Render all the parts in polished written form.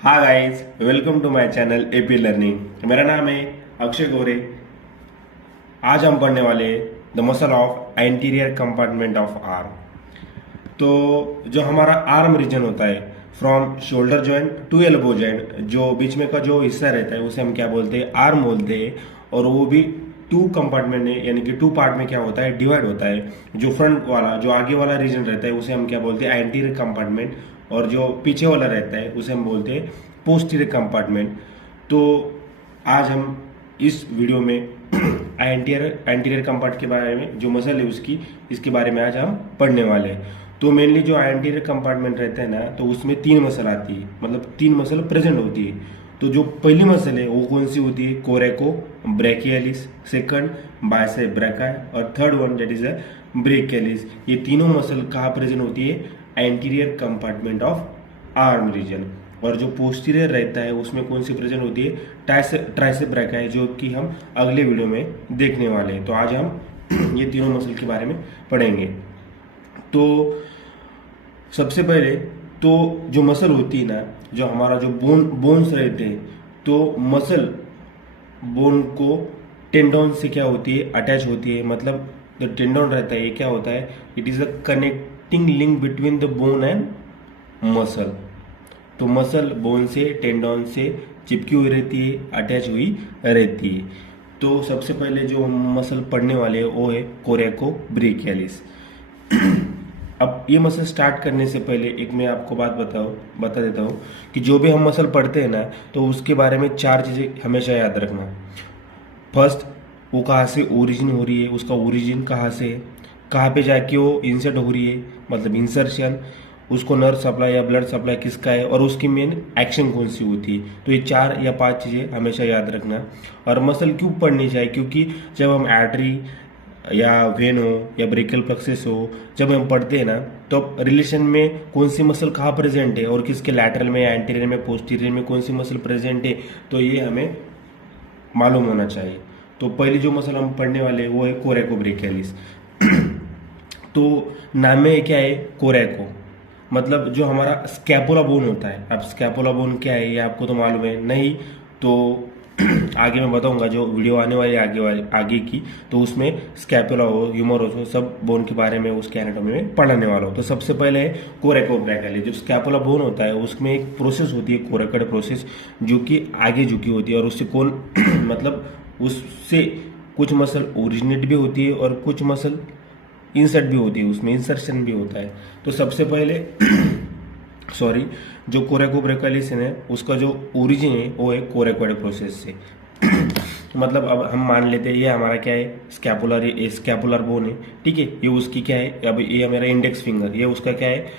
Hi guys, welcome to my channel AP learning. मेरा नाम है अक्षय गोरे। आज हम पढ़ने वाले the muscle of anterior compartment of arm. तो जो हमारा आर्म रीजन होता है from shoulder joint to elbow joint, जो बीच में का जो हिस्सा रहता है उसे हम क्या बोलते हैं, आर्म बोलते हैं। और वो भी टू कंपार्टमेंट में यानी कि टू पार्ट में क्या होता है, डिवाइड होता है। जो फ्रंट वाला जो आगे वाला रीजन रहता है उसे हम क्या बोलते हैं, एंटीरियर कंपार्टमेंट। और जो पीछे वाला रहता है उसे हम बोलते हैं पोस्टीरियर कंपार्टमेंट। तो आज हम इस वीडियो में एंटीरियर कंपार्ट के बारे में जो मसल है उसकी इसके बारे में आज हम पढ़ने वाले हैं। तो मेनली जो एंटीरियर कंपार्टमेंट रहता है ना, तो उसमें तीन मसल आती है, मतलब तीन मसल प्रेजेंट होती है। तो जो पहली मसल है वो कौन सी होती है, कोरेको ब्रैकियलिस। सेकंड बाइसेप ब्रैकाई और third one that is brachialis. ये तीनों मसल कहाँ प्रेजेंट होती है, anterior compartment of arm region. और जो पोस्टीरियर रहता है उसमें कौन सी प्रेजेंट होती है, ट्राइसेप ब्रैकाई, जो कि हम अगले वीडियो में देखने वाले हैं। तो आज हम ये तीनों मसल के बारे में पढ़ेंगे। तो सबसे पहले तो जो मसल होती है ना, जो हमारा जो बोन्स रहते हैं, तो मसल बोन को टेंडोन से क्या होती है, अटैच होती है। मतलब जो टेंडोन रहता है ये क्या होता है, it is a connecting link between the bone and muscle. तो मसल बोन से टेंडोन से चिपकी हुई रहती है, अटैच हुई रहती है। तो सबसे पहले जो मसल पढ़ने वाले हैं वो है कोरेको ब्रेकियलिस। अब ये मसल स्टार्ट करने से पहले एक मैं आपको बात बता देता हूँ कि जो भी हम मसल पढ़ते हैं ना, तो उसके बारे में चार चीज़ें हमेशा याद रखना। फर्स्ट, वो कहाँ से ओरिजिन हो रही है, उसका ओरिजिन कहाँ से है, कहाँ पे जाके वो इंसर्ट हो रही है, मतलब इंसर्शन, उसको नर्व सप्लाई या ब्लड सप्लाई किसका है, और उसकी मेन एक्शन कौन सी होती है। तो ये चार या पांच चीज़ें हमेशा याद रखना। और मसल क्यों पढ़नी चाहिए, क्योंकि जब हम आर्टरी या वेन हो या ब्रेकियल प्लेक्सस हो, जब हम पढ़ते हैं ना, तो रिलेशन में कौन सी मसल कहाँ प्रेजेंट है और किसके लैटरल में या एंटीरियर में पोस्टीरियर में कौन सी मसल प्रेजेंट है, तो ये हमें मालूम होना चाहिए। तो पहली जो मसल हम पढ़ने वाले हैं वो है कोरेको ब्रेकियलिस। तो नाम में क्या है, कोरेको मतलब जो हमारा स्कैपुला बोन होता है। अब स्कैपुला बोन क्या है ये आपको तो मालूम है नहीं, तो आगे मैं बताऊंगा जो वीडियो आने वाली आगे की, तो उसमें स्कैपुला हो, ह्यूमरस हो, सब बोन के बारे में उसके एनाटॉमी में पढ़ाने वाला हो। तो सबसे पहले है कोरेको ब्रैकियलिस। जो स्कैपुला बोन होता है उसमें एक प्रोसेस होती है, कोरेकड प्रोसेस, जो कि आगे झुकी होती है। और उससे कौन मतलब उससे कुछ मसल ओरिजिनेट भी होती है और कुछ मसल इंसर्ट भी होती है, उसमें इंसर्शन भी होता है। तो सबसे पहले सॉरी, जो कोरेको ब्रैकियलिस है उसका जो ओरिजिन है वो है कोरेकोइड प्रोसेस से। मतलब अब हम मान लेते हैं ये हमारा क्या है, स्कैपुलर बोन है, ठीक है। ये उसकी क्या है, अब ये मेरा इंडेक्स फिंगर, ये उसका क्या है,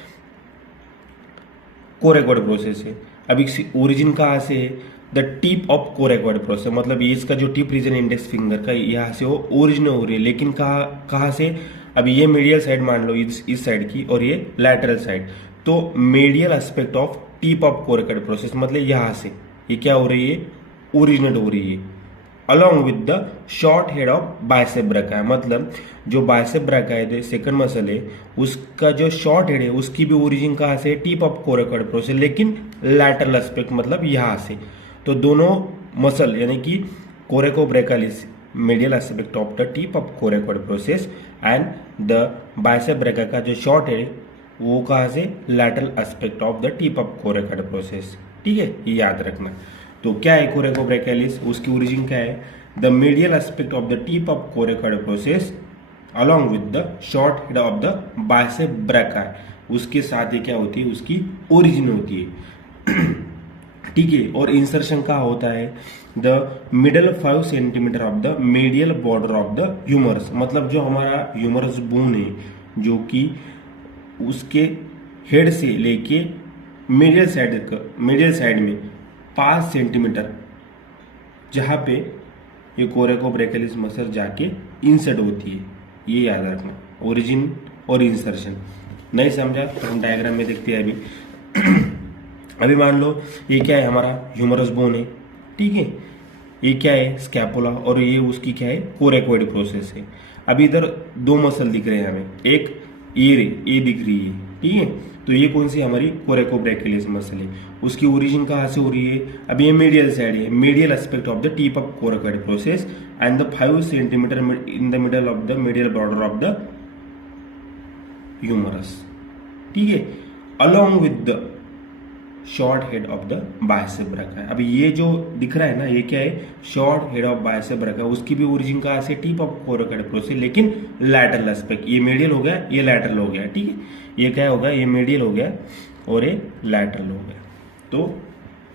कोरेकोइड प्रोसेस है। अब इसकी ओरिजिन कहाँ से है, the tip of coracoid process, मतलब ये इसका जो टिप रीजन इंडेक्स फिंगर का, यहाँ से वो ओरिजिन हो रही है। लेकिन कहाँ से, अब ये मीडियल साइड मान लो इस साइड की, और ये लैटरल साइड। तो medial aspect of tip of coracoid process, मतलब यहाँ से ये क्या हो रही है, ओरिजिनेट हो रही है along with the short head of bicep brachii. मतलब जो बाइसेप ब्रैकाई है सेकंड मसल है, उसका जो शॉर्ट हेड है उसकी भी ओरिजिन कहाँ से, टिप ऑफ कोरेकोइड प्रोसेस, लेकिन लैटरल एस्पेक्ट मतलब यहाँ से। तो दोनों मसल यानी कि कोरेको ब्रैकियलिस medial aspect of the tip of coracoid process and the bicep brachii का जो शॉर्ट है वो कहाँ से, lateral aspect of the tip of coracoid process, ठीक है, ये याद रखना। तो क्या है कोरेको ब्रैकियलिस, उसकी ओरिजिन क्या है, the medial aspect of the tip of coracoid process along with the short head of the bicep brachii, उसके साथ ये क्या होती है, उसकी ओरिजिन होती है, ठीक है। और इंसर्शन का होता है the middle 5 centimetre of the medial border of the humerus. मतलब जो हमारा ह्यूमरस बोन है, जो कि उसके हेड से लेके मीडियल साइड में 5 सेंटीमीटर, जहां पे ये कोरेको ब्रैकियलिस मसल जाके इंसर्ट होती है, ये याद रखना, ओरिजिन और इंसर्शन। नहीं समझा तो हम डायग्राम में देखते हैं अभी। अभी मान लो ये क्या है, हमारा ह्यूमरस बोन है, ठीक है, ये क्या है, स्कैपुला, और ये उसकी क्या है, कोरेकोइड प्रोसेस है। अभी इधर दो मसल दिख रहे हैं हमें, एक ये दिख रही है, ठीक है। तो ये कौन सी हमारी कोरेकोब्रैकियलिस मसल है, उसकी ओरिजिन कहाँ से हो रही है, अब ये मीडियल साइड है, medial aspect of the tip of coracoid process and the 5 centimetre in the middle of the medial border of the humerus, ठीक है, along with the short head of the bicep brachii. अब ये जो दिख रहा है ना, ये क्या है, short head of bicep BRCA, उसकी भी ओरिजिन कहाँ से, टिप ऑफ कोरेकोइड प्रोसेस, लेकिन लैटरल एस्पेक्ट, ये मीडियल हो गया, ये लैटरल हो गया, ठीक है, ये क्या होगा, ये मीडियल हो गया और ये लैटरल हो गया। तो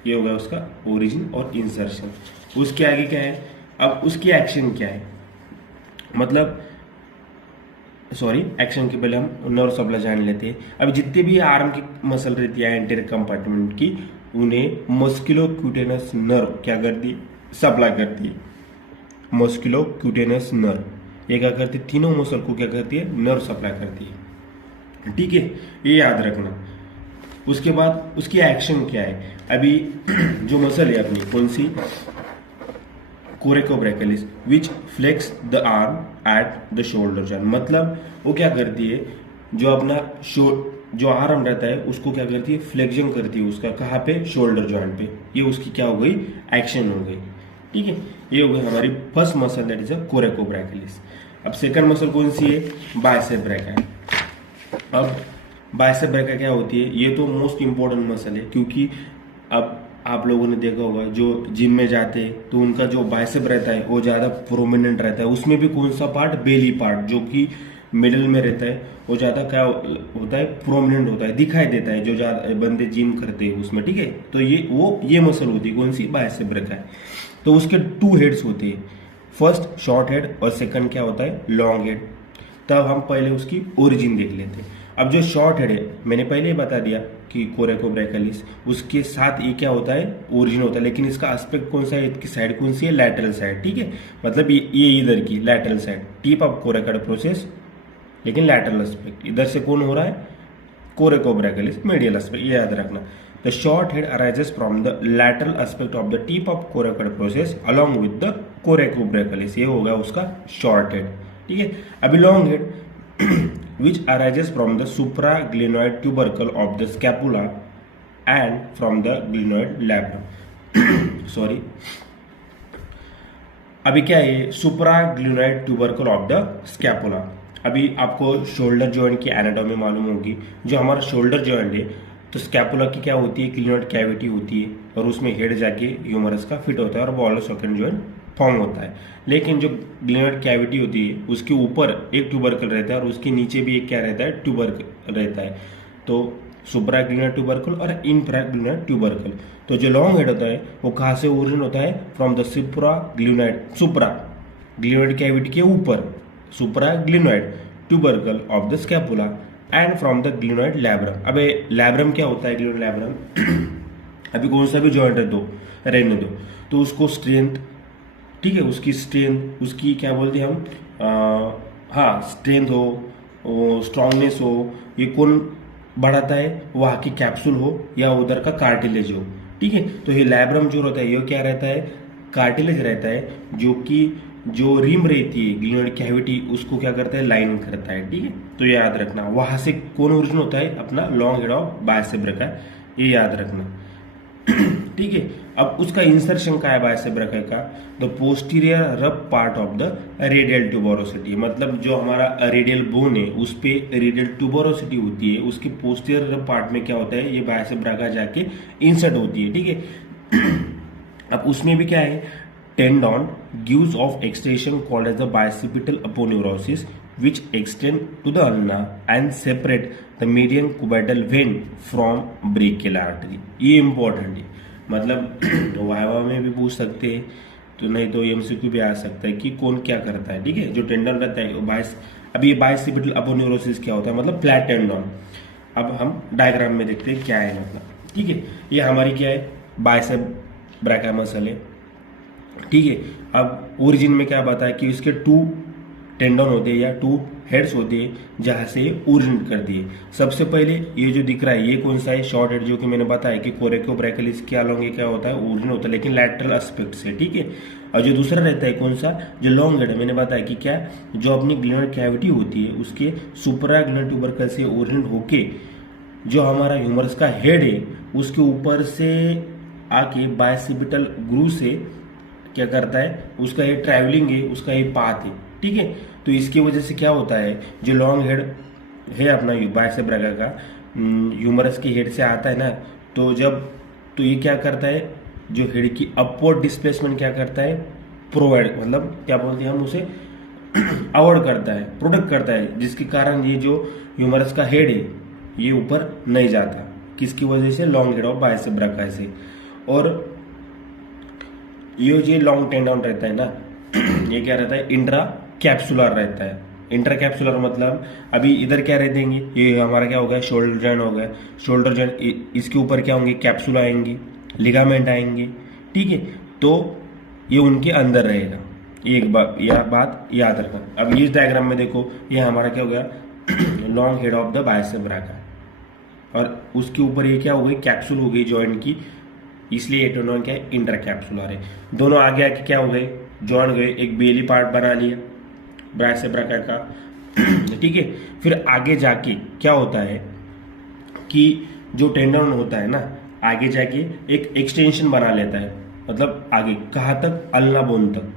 ये हो गया उसका ओरिजिन और इंसर्शन। उसके आगे क्या है, अब उसकी एक्शन क्या है, मतलब सॉरी, एक्शन के पहले हम नर्व सप्लाई जान लेते हैं। अब जितने भी आर्म की मसल रहती है एंटीरियर कंपार्टमेंट की, उन्हें मस्कुलोक्यूटेनस नर्व क्या करती है, सप्लाई करती है। मस्कुलोक्यूटेनस नर्व ये क्या करती है, तीनों मसल को क्या करती है, नर्व सप्लाई करती है, ठीक है, ये याद रखना। उसके बाद उसकी एक्शन क्या है, अभी जो मसल है अपनी कौन सी, coracobrachialis which flex the arm at the shoulder joint, मतलब वो क्या करती है, जो अपना जो आर्म रहता है उसको क्या करती है, फ्लेक्शन करती है उसका, कहाँ पे, शोल्डर जॉइंट पे। ये उसकी क्या हो गई, एक्शन हो गई, ठीक है। ये हो गई हमारी first muscle, that is a coracobrachialis. अब सेकंड मसल कौन सी है, बाइसेप ब्रैका है। अब बाइसेप ब्रैका क्या होती है, ये तो मोस्ट इंपॉर्टेंट मसल है, क्योंकि अब आप लोगों ने देखा होगा जो जिम में जाते हैं तो उनका जो बाइसेप रहता है वो ज़्यादा प्रोमिनेंट रहता है। उसमें भी कौन सा पार्ट, बेली पार्ट, जो कि मिडिल में रहता है, वो ज़्यादा क्या होता है, प्रोमिनेंट होता है, दिखाई देता है, जो ज़्यादा बंदे जिम करते हैं उसमें, ठीक है। तो ये मसल होती है कौन सी, बाइसेप ब्रैका है। तो उसके 2 हेड्स होते हैं, फर्स्ट शॉर्ट हेड और सेकंड क्या होता है, लॉन्ग हेड। तब हम पहले उसकी ओरिजिन देख लेते हैं। अब जो शॉर्ट हेड है, मैंने पहले ही बता दिया कि कोरेकोब्रैकियलिस, उसके साथ ये क्या होता है, ओरिजिन होता है, लेकिन इसका एस्पेक्ट कौन सा है, इसकी साइड कौन सी है, लैटरल साइड, ठीक है। मतलब ये इधर की lateral side, tip of coracoid process, लेकिन लैटरल एस्पेक्ट इधर से कौन हो रहा है, कोरेकोब्रैकियलिस, मीडियल एस्पेक्ट, ये याद रखना। The short head arises from the lateral aspect of the tip of coracoid process along with the coracobrachialis, ये हो गया उसका शॉर्ट हेड, ठीक है। अभी long head which arises from the supraglenoid tubercle of the scapula and from the glenoid labrum sorry, अभी क्या है, supraglenoid tubercle of the scapula. अभी आपको शोल्डर जॉइंट की एनाटॉमी मालूम होगी। जो हमारा शोल्डर जॉइंट है, तो स्कैपुला की क्या होती है, ग्लिनोइड कैविटी होती है, और उसमें हेड जाके ह्यूमरस का फिट होता है और बॉल सेकंड जॉइंट फॉर्म होता है। लेकिन जो ग्लिनोइड कैविटी होती है, उसके ऊपर एक ट्यूबरकल रहता है और उसके नीचे भी एक क्या रहता है, ट्यूबरकल रहता है। तो सुप्राग्लिनोइड ट्यूबरकल और इंफ्राग्लिनोइड ट्यूबरकल। तो जो लॉन्ग हेड होता है वो कहाँ से ओरिजिन होता है, फ्रॉम द सुप्राग्लिनोइड कैविटी के ऊपर, supraglenoid tubercle of the scapula and from the glenoid labrum. अब लैब्रम क्या होता है, ग्लिनोइड लैब्रम अभी कौन सा भी जॉइंट है दो रहने दो, तो उसको स्ट्रेंथ, ठीक है, उसकी स्ट्रेंथ, उसकी क्या बोलते हैं हम, हाँ स्ट्रेंथ हो, स्ट्रांगनेस हो, ये कौन बढ़ाता है, वहाँ की कैप्सूल हो या उधर का कार्टिलेज हो, ठीक है। तो ये लैब्रम जो रहता है, ये क्या रहता है, कार्टिलेज रहता है, जो कि जो रिम रहती है ग्लिनोइड कैविटी, उसको क्या करता है, लाइन करता है, ठीक है। तो ये याद रखना, वहां से कौन ओरिजिन होता है, अपना long head of bicep BRCA, ये याद रखना, ठीक है। अब उसका इंसर्शन का है बाइसेप ब्रैका का, द पोस्टीरियर रब part of the radial tuberosity, मतलब जो हमारा रेडियल बोन है उस पे रेडियल ट्यूबरोसिटी होती है, उसके पोस्टीरियर रब पार्ट में क्या होता है, ये बाइसेप ब्रैका जाके इंसर्ट होती है, ठीक है। अब उसमें भी क्या है, tendon gives off extension called as the bicipital aponeurosis which extend to the ulna and separate the median cubital vein from brachial artery। ये इंपॉर्टेंट है, मतलब वाइवा में भी पूछ सकते हैं, तो नहीं तो एमसीक्यू भी आ सकता है कि कौन क्या करता है, ठीक है। जो टेंडन रहता है अब ये बाइसिपिटल अपोन्यूरोसिस क्या होता है, मतलब फ्लैट टेंडन। अब हम डायग्राम में देखते हैं क्या है, मतलब ठीक है, ये हमारी क्या है, बाइसेप ब्रैका मसल है, ठीक है। अब ओरिजिन में क्या बताया कि इसके 2 टेंडन होते हैं या 2 हेड्स होते हैं जहां से ओरिजिनेट करती है। सबसे पहले ये जो दिख रहा है, ये कौन सा है, शॉर्ट हेड, जो कि मैंने बताया कि कोरेकोब्रैकियलिस के अलोंग ये क्या होता है, ओरिजिन होता है, लेकिन लैटरल एस्पेक्ट से, ठीक है। और जो दूसरा रहता है कौन सा, जो लॉन्ग हेड है, मैंने बताया कि क्या, जो अपनी ग्लिनोइड कैविटी होती है उसके सुप्राग्लिनोइड ट्यूबरकल से ओरिजिनेट होके जो हमारा ह्यूमरस का हेड है उसके ऊपर से आके बायसिपिटल ग्रूव से क्या करता है, उसका ये ट्रैवलिंग है, उसका ये पाथ है, ठीक है। तो इसकी वजह से क्या होता है, जो लॉन्ग हेड है अपना बाइसेप ब्रैका का, ह्यूमरस की हेड से आता है ना, तो ये क्या करता है, जो हेड की अपवर्ड डिस्प्लेसमेंट क्या करता है, प्रोवाइड, मतलब क्या बोलते हैं हम उसे, अवॉइड करता है, प्रोटेक्ट करता है, जिसके कारण ये जो ह्यूमरस का हेड है ये ऊपर नहीं जाता। किसकी वजह से, long head of bicep BRCA से। और ये जो लॉन्ग टेंडन रहता है ना, ये क्या रहता है, इंट्रा कैप्सुलर रहता है। इंट्रा कैप्सुलर मतलब अभी इधर क्या रह देंगे, ये हमारा क्या हो गया, शोल्डर जॉइंट हो गया, शोल्डर जॉइंट, इसके ऊपर क्या होंगे, कैप्सुला आएंगी, लिगामेंट आएंगे, ठीक है। तो ये उनके अंदर रहेगा, एक बात याद रखना। अब इस डायग्राम में देखो, ये हमारा क्या हो गया, long head of the bicep BRCA, और उसके ऊपर ये क्या हो गई, कैप्सूल हो गई जॉइंट की, इसलिए ये दोनों क्या है, इंटर कैप्सुलर है। दोनों आगे आके क्या हो गए, जॉइन गए, एक बेली पार्ट बना लिया बाइसेप ब्रैका का, ठीक है। फिर आगे जाके क्या होता है कि जो टेंडन होता है ना, आगे जाके एक एक्सटेंशन बना लेता है, मतलब आगे कहाँ तक, अल्ना बोन तक,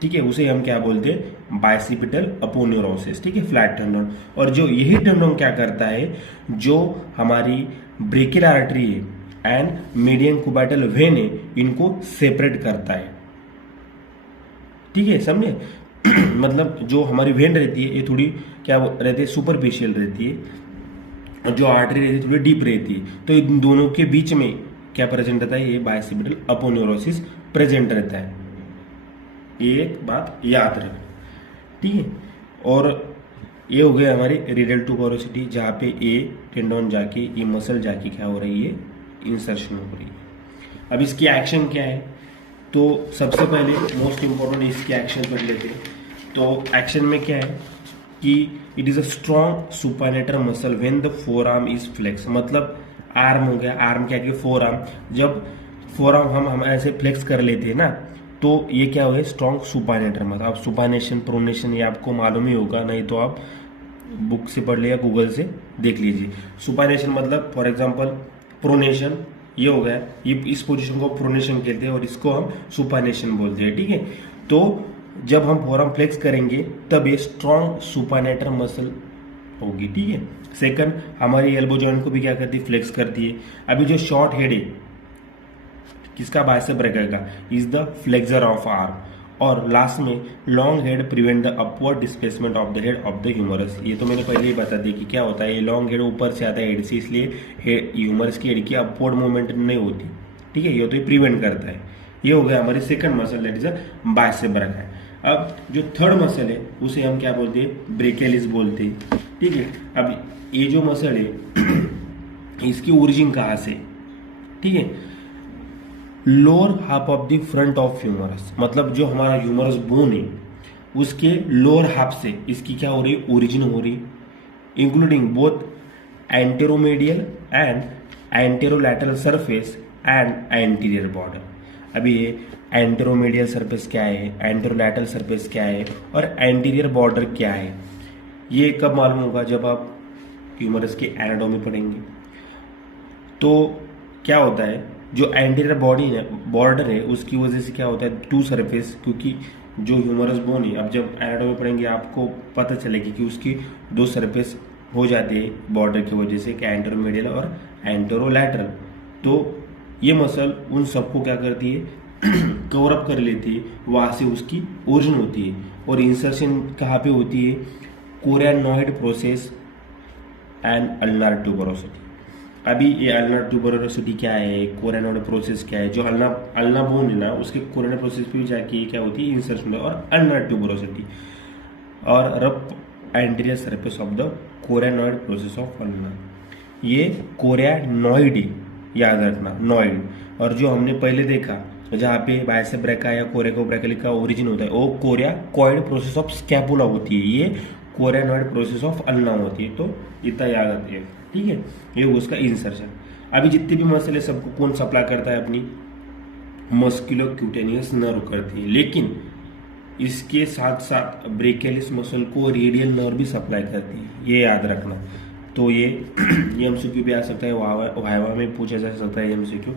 ठीक है। उसे हम क्या बोलते हैं, बाइसिपिटल अपोन्यूरोसिस, ठीक है, फ्लैट टेंडन। और जो यही टेंडन क्या करता है, जो हमारी ब्रेकियल आर्टरी है एंड मीडियन कुबाइटल वेन है, इनको सेपरेट करता है, ठीक है, समझे। मतलब जो हमारी वेन रहती है ये थोड़ी क्या रहती है, सुपरफिशियल रहती है, और जो आर्टरी रहती है थोड़ी डीप रहती है। तो इन दोनों के बीच में क्या प्रेजेंट रहता है, ये बाइसिपिटल अपोन्यूरोसिस प्रेजेंट रहता है। एक बात याद रखना, ठीक है। और ये हो गया हमारी रेडियल टू पोरोसिटी, जहाँ पे ये टेंडन जाके, ये मसल जाके क्या हो रही है, इंसर्शन हो रही है। अब इसकी एक्शन क्या है, तो सबसे पहले मोस्ट इंपॉर्टेंट इसकी एक्शन पढ़ लेते हैं। तो एक्शन में क्या है कि it is a strong supinator muscle when the forearm is flex, मतलब आर्म हो गया, आर्म क्या कि फोर आर्म, जब फोर आर्म हम ऐसे फ्लेक्स कर लेते हैं ना, तो ये क्या हो गया, स्ट्रॉन्ग सुपानेटर मसल। अब सुपानेशन प्रोनेशन ये आपको मालूम ही होगा, नहीं तो आप बुक से पढ़ लिया, गूगल से देख लीजिए। सुपानेशन मतलब फॉर एग्जांपल प्रोनेशन, ये हो गया, ये इस पोजीशन को प्रोनेशन कहते हैं और इसको हम सुपानेशन बोलते हैं, ठीक है। तो जब हम फोरआर्म फ्लेक्स करेंगे तब ये स्ट्रॉन्ग सुपानेटर मसल होगी, ठीक है। सेकंड, हमारी एल्बो जॉइंट को भी क्या करती है, फ्लेक्स करती है। अभी जो शॉर्ट हेड है किसका, बाइसेप ब्रैका का, is the flexor of arm. और लास्ट में long head prevent the upward displacement of the head of the humerus. ये तो मैंने पहले ही बता दी कि क्या होता है, ये लॉन्ग हेड ऊपर से आता है हेड से, इसलिए ह्यूमरस की हेड की अपवर्ड मूवमेंट नहीं होती, ठीक है। ये तो प्रिवेंट करता है। ये हो गया हमारी second muscle, that is a bicep brachii. अब जो थर्ड मसल है उसे हम क्या बोलते हैं, ब्रेकियलिस बोलते हैं, ठीक है। अब ये जो मसल है इसकी ओरिजिन कहाँ से, ठीक है, lower half of the front of humerus, मतलब जो हमारा ह्यूमरस बोन है उसके लोअर हाफ से इसकी क्या हो रही है, ओरिजिन हो रही, including both anteromedial and anterolateral surface and anterior border. अभी ये एंटेरोमेडियल सरफेस क्या है, एंटेरोलैटरल सरफेस क्या है और एंटीरियर बॉर्डर क्या है, ये कब मालूम होगा, जब आप ह्यूमरस की एनाटॉमी पढ़ेंगे। तो क्या होता है, जो एंटीरियर बॉडी है, बॉर्डर है, उसकी वजह से क्या होता है, टू सरफेस, क्योंकि जो ह्यूमरस बोन है, अब जब एनाटॉमी पढ़ेंगे आपको पता चलेगी कि उसकी दो सरफेस हो जाते हैं बॉर्डर की वजह से, क्या एंटेरोमेडियल और एंटेरोलैटरल। तो ये मसल उन सबको क्या करती है, कवर अप कर लेती है, वहां से उसकी ओरिजिन होती है। और इंसर्शन कहाँ पे होती है, कोरियानॉइड प्रोसेस एंड अल्नार ट्यूबरोसिटी। अभी ये अल्नार ट्यूबरोसिटी क्या है, कोरियानॉइड प्रोसेस क्या है, जो अल्ना बोन है ना उसके कोरियानॉइड प्रोसेस पे जाके क्या होती है, इंसर्शन और अल्नार ट्यूबरोसिटी। और rough anterior surface of the coronoid process of ulna, ये कोरियानॉइड याद रखना, नॉइड। और जो हमने पहले देखा जहाँ पे बाइसेप ब्रैका या कोरियाकोब्रैका का ओरिजिन होता है, वो कोरियाकॉइड प्रोसेस ऑफ स्कैपुला होती है, ये कोरियानॉइड प्रोसेस ऑफ अल्ना होती है। तो इतना याद रखते हैं, ठीक है। ये उसका इंसर्शन। अभी जितने भी मसल है सबको कौन सप्लाई करता है, अपनी मस्कुलोक्यूटेनियस नर्व करती है, लेकिन इसके साथ साथ ब्रेकियलिस मसल को रेडियल नर्व भी सप्लाई करती है, ये याद रखना। तो ये एमसीक्यू भी आ सकता है, वाइवा में पूछा जा सकता है एमसीक्यू।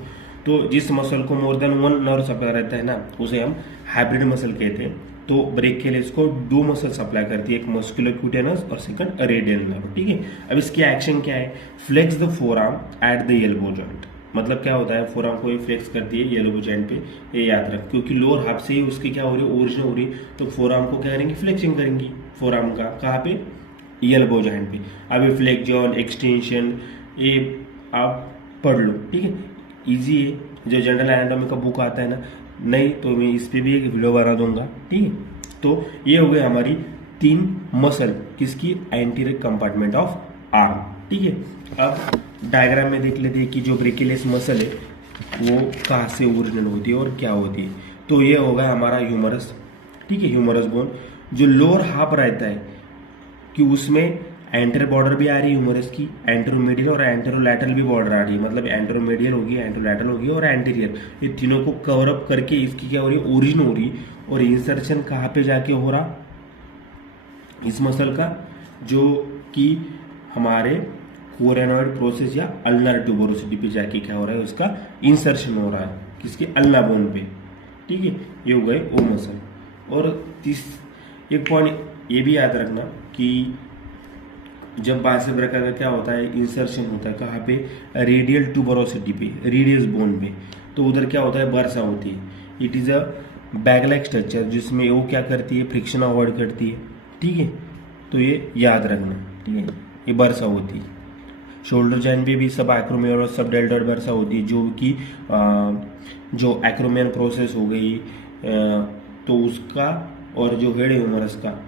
तो जिस मसल को more than one nerve supply रहता है ना, उसे हम हाइब्रिड मसल कहते हैं। तो ब्रेक के लिए इसको 2 मसल सप्लाई करती है, एक मस्कुलर क्यूटेनस और सेकंड रेडियल नर्व, ठीक है। अब इसकी एक्शन क्या है, flex the forearm at the elbow joint. मतलब क्या होता है, फोरआर्म को ये फ्लेक्स करती है एल्बो जॉइंट पे, ये याद रख, क्योंकि लोअर हाफ से ही उसकी क्या हो रही है, ओरिजिन हो रही है, तो फोरआर्म को क्या करेंगे, फ्लेक्सिंग करेंगी फोरआर्म का, कहाँ पे, एल्बो जॉइंट पे। अब फ्लेक्जन, एक्सटेंशन, ये आप पढ़ लो, ठीक है, इजी है। जो जनरल एनाटॉमी का बुक आता है ना, नहीं तो मैं इस पे भी एक वीडियो बना दूंगा, ठीक है। तो ये हो गई हमारी 3 मसल किसकी, एंटीरियर कंपार्टमेंट ऑफ आर्म, ठीक है। अब डायग्राम में देख लेते हैं कि जो ब्रेकियलिस मसल है वो कहाँ से ओरिजिनेट होती है और क्या होती है। तो ये होगा हमारा ह्यूमरस, ठीक है, ह्यूमरस बोन। जो लोअर हाफ रहता है कि उसमें एंटर बॉर्डर भी आ रही है ह्यूमरस की, एंटेरोमीडियल और एंटेरोलैटरल भी बॉर्डर आ रही है, मतलब एंटेरोमीडियल होगी, एंटेरोलैटरल होगी और एंटीरियर, ये तीनों को कवर अप करके इसकी क्या हो रही है, ओरिजिन हो रही है। और इंसर्शन कहाँ पे जाके हो रहा, इस मसल का, जो कि हमारे कोरेनॉइड प्रोसेस या अल्नर ट्यूबरोसिटी पे जाके क्या हो रहा है, उसका इंसर्शन हो रहा है, किसके, अल्ना बोन पे, ठीक है। ये हो गए वो मसल। और एक पॉइंट ये भी याद रखना कि जब बाइसेप ब्रेका का क्या होता है, इंसर्शन होता है कहाँ पे, रेडियल ट्यूबरोसिटी पे, रेडियस बोन पे, तो उधर क्या होता है, बर्सा होती है। It is a bag like structure, जिसमें वो क्या करती है, फ्रिक्शन अवॉइड करती है, ठीक है। तो ये याद रखना, ठीक है, ये बर्सा होती है। शोल्डर जॉइंट पे भी सब एक्रोमियल और सब डेल्टॉइड बर्सा होती है, जो कि जो एक्रोमियन प्रोसेस हो गई तो उसका, और जो हेड ह्यूमरस का,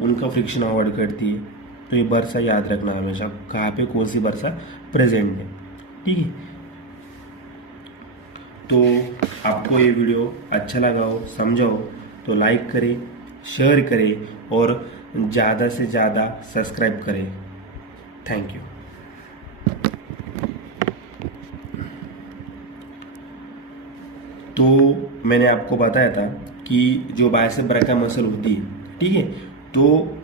उनका फ्रिक्शन अवॉइड करती है। तो ये बर्सा याद रखना हमेशा, कहाँ पे कौन सी बर्सा प्रेजेंट है, ठीक है। तो आपको ये वीडियो अच्छा लगा हो, समझा हो, तो लाइक करें, शेयर करें और ज़्यादा से ज़्यादा सब्सक्राइब करें। Thank you. तो मैंने आपको बताया था कि जो बाइसेप ब्रेका मसल होती है, ठीक है, तो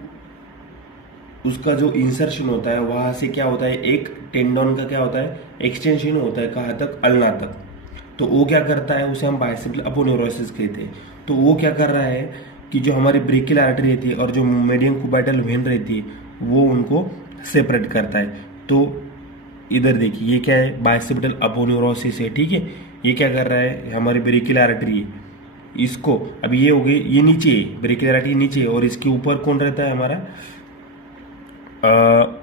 उसका जो इंसर्शन होता है वहां से क्या होता है, एक टेंडन का क्या होता है, एक्सटेंशन होता है, कहाँ तक, अल्ना तक। तो वो क्या करता है, उसे हम बाइसेप्टियल अपोन्यूरोसिस कहते हैं। तो वो क्या कर रहा है कि जो हमारी ब्रेकियल आर्टरी रहती है और जो मीडियम क्यूबाइटल वेन रहती है, वो उनको सेपरेट करता है। तो इधर देखिए, ये क्या है, बाइसेप्टियल अपोन्यूरोसिस है, ठीक है। ये क्या कर रहा है, हमारी ब्रेकियल आर्टरी है, इसको, अब ये हो गई, ये नीचे है, ब्रेकियल आर्टरी नीचे है, और इसके ऊपर कौन रहता है हमारा,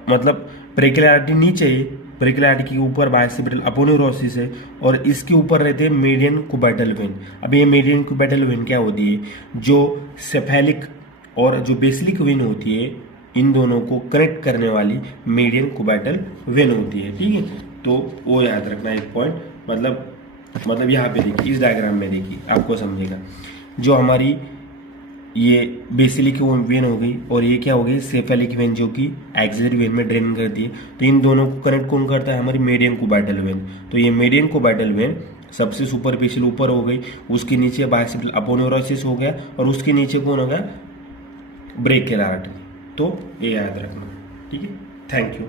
मतलब ब्रेकियल आर्टरी नीचे है, ब्रेकियल आर्टरी के ऊपर बाइसेप्टियल अपोन्यूरोसिस है, और इसके ऊपर रहते हैं मीडियन क्यूबाइटल वेन। अब ये मीडियन क्यूबाइटल वेन क्या होती है, जो सेफेलिक और जो बेसिलिक वेन होती है, इन दोनों को कनेक्ट करने वाली मीडियन क्यूबाइटल वेन होती है, ठीक है। तो वो याद रखना एक पॉइंट, मतलब यहाँ पे देखिए, इस डायग्राम में देखिए, आपको समझेगा। जो हमारी ये बेसिलिक वेन हो गई, और ये क्या हो गई, सेफेलिक वेन, जो कि एक्सिलरी वेन में ड्रेन करती है। तो इन दोनों को कनेक्ट कौन करता है, हमारी मीडियन क्यूबाइटल वेन। तो ये मीडियन क्यूबाइटल वेन सबसे सुपरफिशियल ऊपर हो गई, उसके नीचे बाइसेप्टियल अपोन्यूरोसिस हो गया, और उसके नीचे कौन हो गया, ब्रेकियल आर्टरी। तो ये याद रखना, ठीक है। Thank you.